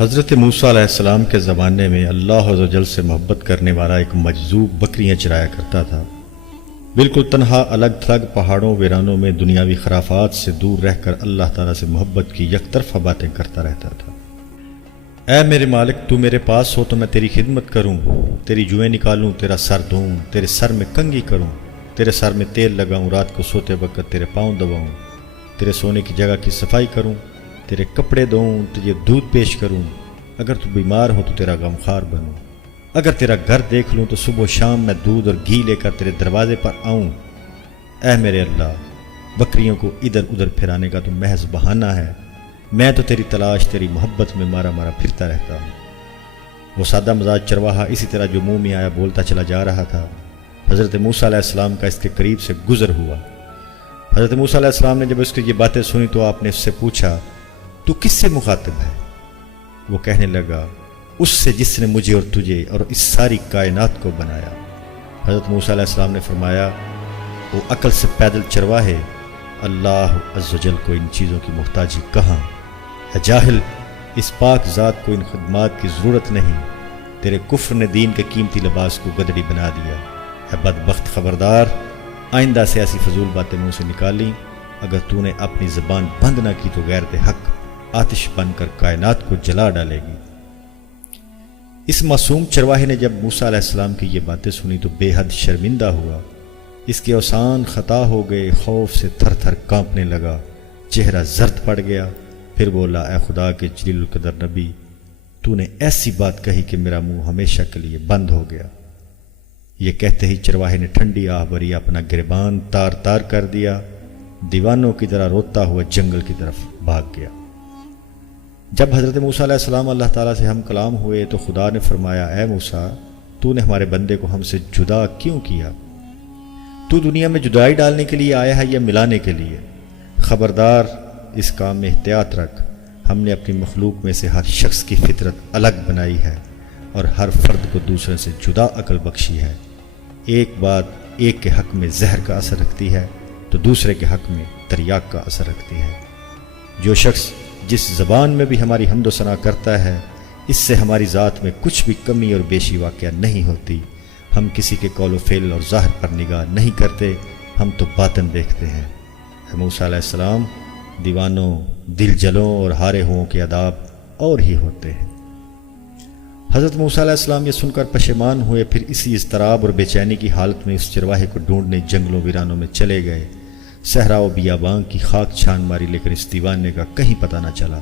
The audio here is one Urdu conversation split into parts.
حضرت موسیٰ علیہ السلام کے زمانے میں اللہ عز و جل سے محبت کرنے والا ایک مجذوب بکریاں چرایا کرتا تھا، بالکل تنہا الگ تھلگ پہاڑوں ویرانوں میں دنیاوی خرافات سے دور رہ کر اللہ تعالیٰ سے محبت کی یک طرفہ باتیں کرتا رہتا تھا۔ اے میرے مالک، تو میرے پاس ہو تو میں تیری خدمت کروں، تیری جوئیں نکالوں، تیرا سر دھوؤں، تیرے سر میں کنگھی کروں، تیرے سر میں تیل لگاؤں، رات کو سوتے وقت تیرے پاؤں دباؤں، تیرے سونے کی جگہ کی صفائی کروں، تیرے کپڑے دھوؤں، تجھے دودھ پیش کروں، اگر تو بیمار ہو تو تیرا غمخوار بنوں، اگر تیرا گھر دیکھ لوں تو صبح و شام میں دودھ اور گھی لے کر تیرے دروازے پر آؤں۔ اے میرے اللہ، بکریوں کو ادھر ادھر پھرانے کا تو محض بہانہ ہے، میں تو تیری تلاش تیری محبت میں مارا مارا پھرتا رہتا ہوں۔ وہ سادہ مزاج چرواہا اسی طرح جو منہ میں آیا بولتا چلا جا رہا تھا۔ حضرت موسیٰ علیہ السلام کا اس کے قریب سے گزر ہوا۔ حضرت موسیٰ علیہ السلام نے جب اس کی یہ باتیں سنی تو آپ نے اس سے پوچھا، تو کس سے مخاطب ہے؟ وہ کہنے لگا، اس سے جس نے مجھے اور تجھے اور اس ساری کائنات کو بنایا۔ حضرت موسیٰ علیہ السلام نے فرمایا، وہ عقل سے پیدل چرواہے، اللہ عز و جل کو ان چیزوں کی محتاجی کہاں؟ اے جاہل، اس پاک ذات کو ان خدمات کی ضرورت نہیں، تیرے کفر نے دین کے قیمتی لباس کو گدڑی بنا دیا۔ اے بدبخت، خبردار، آئندہ سے ایسی فضول باتیں منہ سے نکالیں، اگر تو نے اپنی زبان بند نہ کی تو غیرت حق آتش بن کر کائنات کو جلا ڈالے گی۔ اس معصوم چرواہے نے جب موسیٰ علیہ السلام کی یہ باتیں سنی تو بے حد شرمندہ ہوا، اس کے اوسان خطا ہو گئے، خوف سے تھر تھر کانپنے لگا، چہرہ زرد پڑ گیا، پھر بولا، اے خدا کے جلیل القدر نبی، تو نے ایسی بات کہی کہ میرا منہ ہمیشہ کے لیے بند ہو گیا۔ یہ کہتے ہی چرواہے نے ٹھنڈی آہ بھری اپنا گریبان تار تار کر دیا، دیوانوں کی طرح روتا ہوا جنگل کی طرف بھاگ گیا۔ جب حضرت موسیٰ علیہ السلام اللہ تعالیٰ سے ہم کلام ہوئے تو خدا نے فرمایا، اے موسیٰ، تو نے ہمارے بندے کو ہم سے جدا کیوں کیا؟ تو دنیا میں جدائی ڈالنے کے لیے آیا ہے یا ملانے کے لیے؟ خبردار، اس کام میں احتیاط رکھ، ہم نے اپنی مخلوق میں سے ہر شخص کی فطرت الگ بنائی ہے اور ہر فرد کو دوسرے سے جدا عقل بخشی ہے۔ ایک بات ایک کے حق میں زہر کا اثر رکھتی ہے تو دوسرے کے حق میں تریاق کا اثر رکھتی ہے۔ جو شخص جس زبان میں بھی ہماری حمد و ثنا کرتا ہے، اس سے ہماری ذات میں کچھ بھی کمی اور بیشی واقعہ نہیں ہوتی۔ ہم کسی کے قول و فعل اور ظاہر پر نگاہ نہیں کرتے، ہم تو باطن دیکھتے ہیں۔ اے موسیٰ علیہ السلام، دیوانوں، دل جلوں اور ہارے ہوں کے آداب اور ہی ہوتے ہیں۔ حضرت موسیٰ علیہ السلام یہ سن کر پشیمان ہوئے، پھر اسی اضطراب اور بے چینی کی حالت میں اس چرواہے کو ڈھونڈنے جنگلوں ویرانوں میں چلے گئے۔ صحرا و بیابان کی خاک چھان ماری لیکن اس دیوانے کا کہیں پتہ نہ چلا۔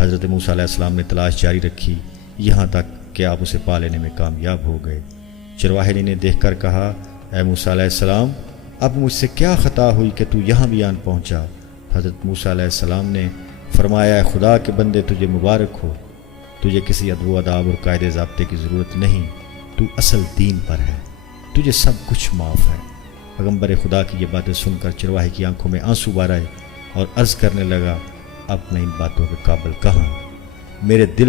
حضرت موسیٰ علیہ السلام نے تلاش جاری رکھی، یہاں تک کہ آپ اسے پا لینے میں کامیاب ہو گئے۔ چرواہے نے انہیں دیکھ کر کہا، اے موسیٰ علیہ السلام، اب مجھ سے کیا خطا ہوئی کہ تو یہاں بھی آن پہنچا؟ حضرت موسیٰ علیہ السلام نے فرمایا، اے خدا کے بندے، تجھے مبارک ہو، تجھے کسی ادب و آداب اور قاعدے ضابطے کی ضرورت نہیں، تو اصل دین پر ہے، تجھے سب کچھ معاف ہے۔ پیغمبر خدا کی یہ باتیں سن کر چرواہے کی آنکھوں میں آنسو بھر آئے اور عرض کرنے لگا، اب میں ان باتوں کے قابل کہاں، میرے دل